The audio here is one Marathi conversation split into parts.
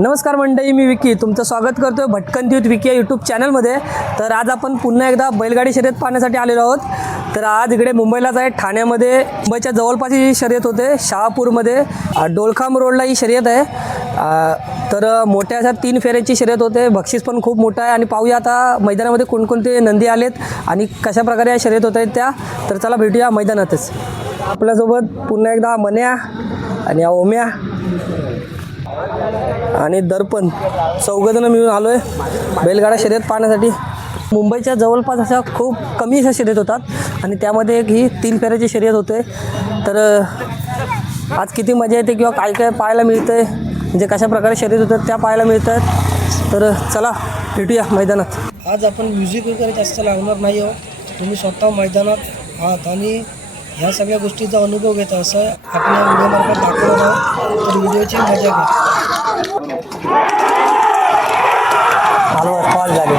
नमस्कार मंडळी, मी विकी तुमचं स्वागत करतोय भटकंती विथ विकी या यूट्यूब चॅनलमध्ये। तर आज आपण पुन्हा एकदा बैलगाडी शर्यत पाहण्यासाठी आलेलो आहोत। तर आज इकडे मुंबईलाच आहे, ठाण्यामध्ये मुंबईच्या जवळपास ही शर्यत होते, शहापूरमध्ये डोलखाम रोडला ही शर्यत आहे। तर मोठ्या अशा 3 फेऱ्यांची शर्यत होते, बक्षीस पण खूप मोठं आहे। आणि पाहूया आता मैदानामध्ये कोणकोणते नंदी आलेत आणि कशा प्रकारे या शर्यत होत आहेत त्या। तर चला भेटूया मैदानातच। आपल्यासोबत पुन्हा एकदा मन्या आणि ओम्या आणि दर्पण चौघजण मिळून आलो आहे बैलगाडा शर्यत पाहण्यासाठी। मुंबईच्या जवळपास अशा खूप कमी अशा शर्यत होतात आणि त्यामध्ये एक ही 3 फेऱ्याची शर्यत होते। तर आज किती मजा येते किंवा काय काय पाहायला मिळतं आहे, म्हणजे कशा प्रकारे शर्यत होतात त्या पाहायला मिळतात। तर चला भेटूया मैदानात। आज आपण म्युझिक वगैरे जास्त लावणार नाही आहोत, तुम्ही स्वतः मैदानात आहात आणि ह्या सगळ्या गोष्टीचा अनुभव घेता असं आपल्या व्हिडिओमार्फत दाखवणार आहोत। तर व्हिडिओची मजा घ्या। कॉल झाली।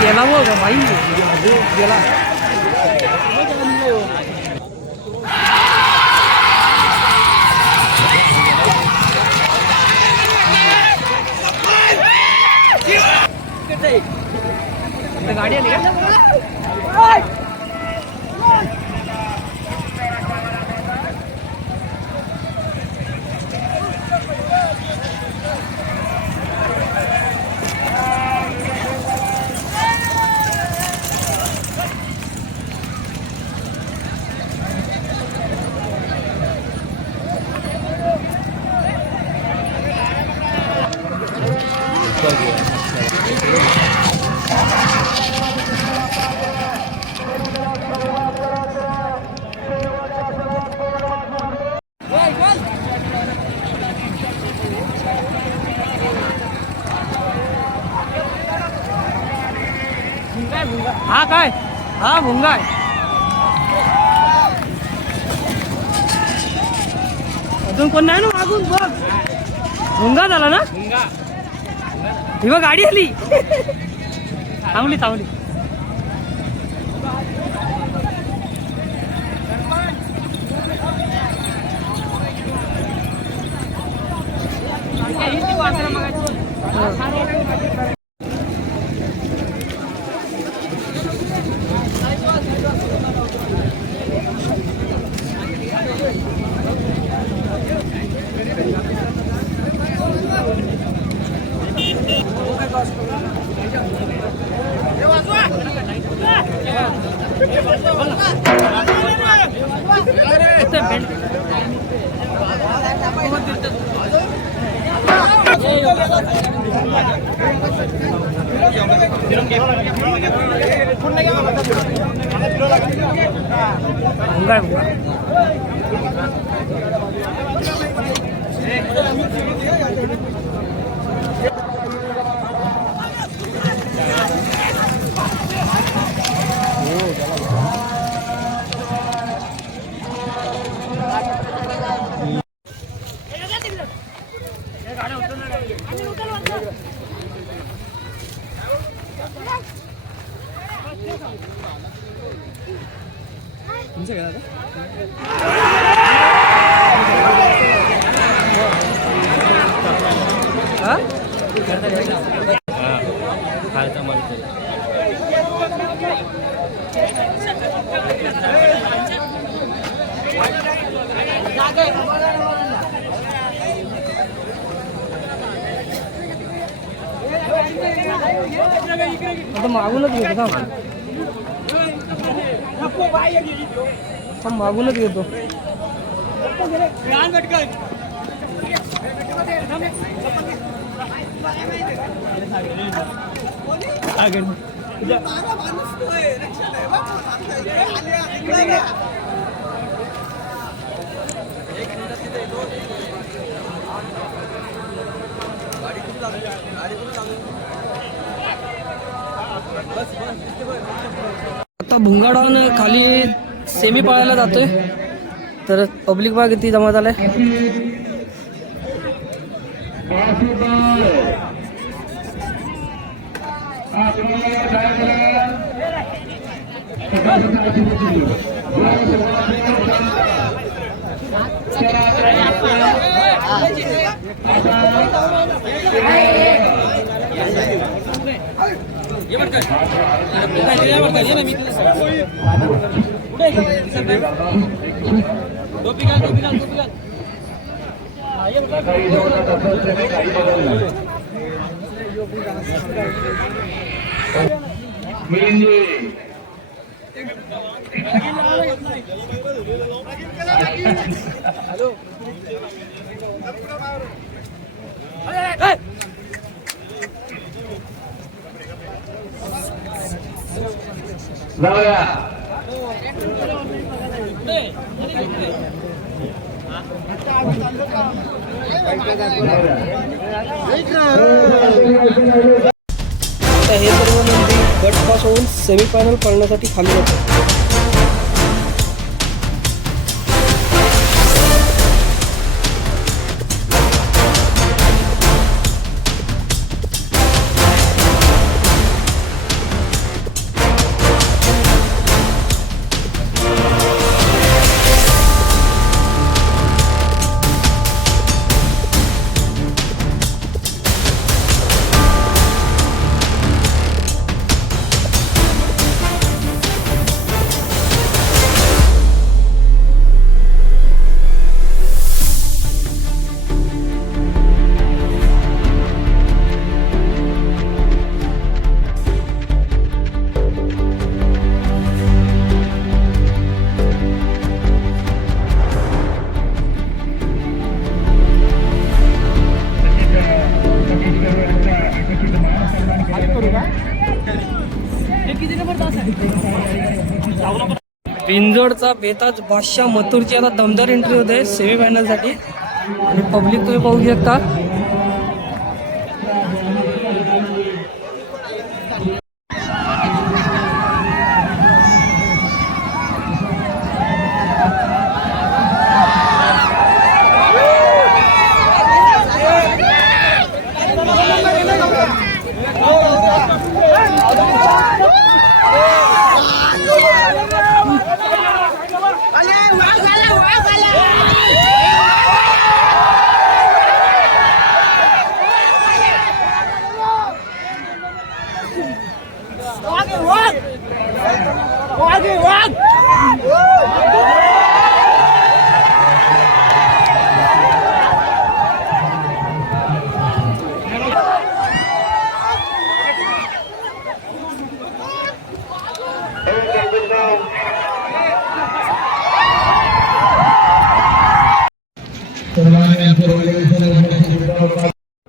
गेला वो भाई गेला। गाड़ी आली का? हा काय? हा भुंगा आहे। अजून कोण नाही ना मागून बघ। भुंगा झाला ना? ही बघ गाडी आली। थांबली थांबली। आता मागूनच घेतो का मागूनच घेतो आता भुंगाडावून खाली सेमी पळायला जातोय तर पब्लिक बघा किती जमा झालाय. हे सर्व नंदी गट पास होऊन सेमीफायनल पळण्यासाठी खाली जातात. बिंजोडचा बेताज बादशाह मथुरची आता दमदार एंट्री होते सेमीफायनलसाठी आणि पब्लिक तुम्ही पाहू शकता.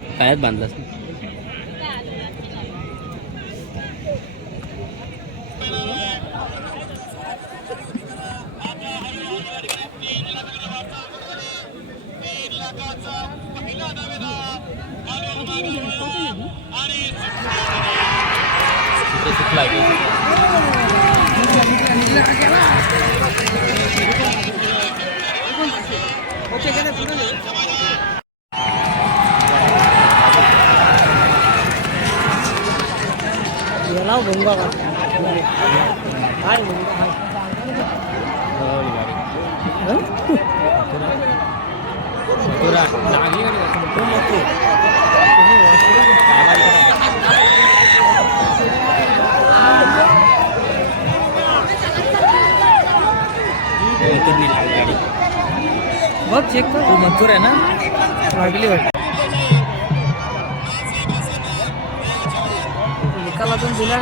कायच बांधलास बघ चेक कर तो मथुर आहे ना वाटली निकालातून दिला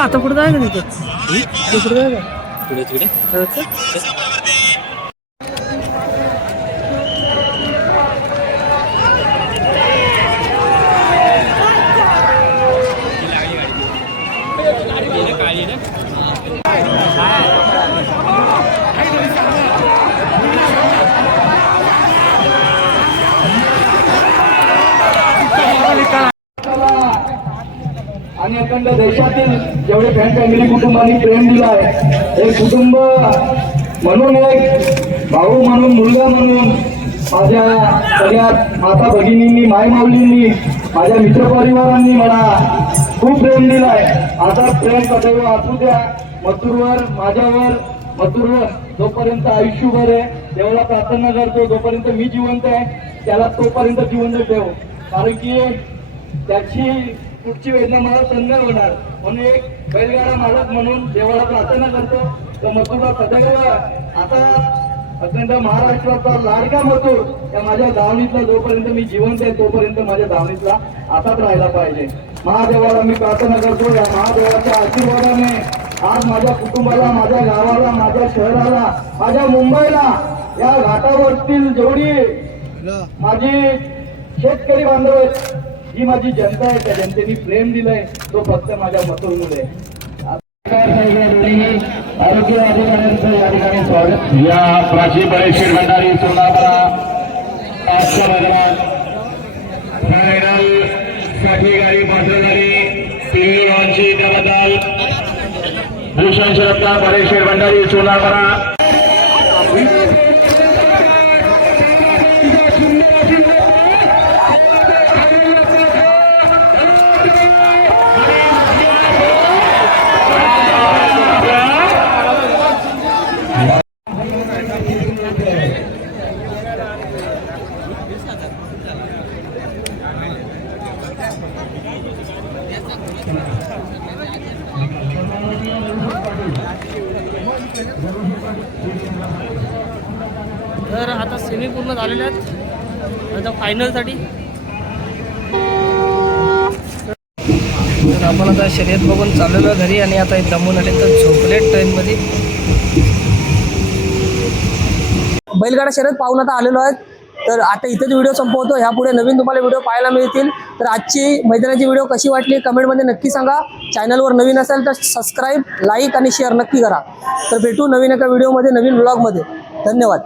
आता पुढे जाय का तिथे पुढे जाय का पुढे तिकडे आणि अखंड देशातील जेवढे फॅन फॅमिली कुटुंबांनी प्रेम दिला आहे एक कुटुंब म्हणून एक भाऊ म्हणून मुलगा म्हणून माझ्या सगळ्या माता भगिनींनी मायमाऊलींनी माझ्या मित्रपरिवारांनी मला खूप प्रेम दिलाय. आता प्रेम सदैव असू द्या मथुरवर माझ्यावर मथुरवर जोपर्यंत आयुष्यभर आहे देवाला प्रार्थना करतो जोपर्यंत मी जिवंत आहे त्याला तोपर्यंत जिवंत ठेव कारण की त्याची पुढची वेदना मला संघ होणार म्हणून एक बैलगाडा मालक म्हणून देवाला प्रार्थना करतो तर मथुरला सदैव आता अखंड महाराष्ट्राचा लाडका मथुर त्या माझ्या दावणीतला जोपर्यंत मी जिवंत आहे तोपर्यंत माझ्या दावणीतला असाच राहायला पाहिजे. महादेवाला मी प्रार्थना करतो या महादेवाच्या आशीर्वादाने आज माझ्या कुटुंबाला माझ्या गावाला माझ्या शहराला माझ्या मुंबईला या घाटावरतील जेवढी माझी शेतकरी बांधव आहेत ही माझी जनता आहे त्या जनतेने प्रेम दिलंय तो फक्त माझ्या मथुरमुळे. आरोग्य अधिकाऱ्यांचं या ठिकाणी स्वागत. या प्राची बरेशेर भंडारी सोनापरा आजच्या मैदानात फायनल साठी गाडी पात्र झाली. पिल्लूची त्याबद्दल भूषण शरत्ता बरेशेर भंडारी सोनापरा तर आता सेमी पूर्ण झालेले आहेत आता फायनलसाठी. तर आपण आता शर्यत बघून चाललेलो घरी आणि आता दमून आले तर झोपले ट्रेनमध्ये. बैलगाडा शर्यत पाहून आता आलेलो आहे. तर आता इथेच व्हिडिओ संपवतो. ह्यापुढे नवीन तुम्हाला व्हिडिओ पाहायला मिळतील. तर आजची मैदानाची व्हिडिओ कशी वाटली कमेंटमध्ये नक्की सांगा. चॅनलवर नवीन असेल तर सबस्क्राईब लाईक आणि शेअर नक्की करा. तर भेटू नवीन एका व्हिडिओमध्ये नवीन ब्लॉगमध्ये. धन्यवाद.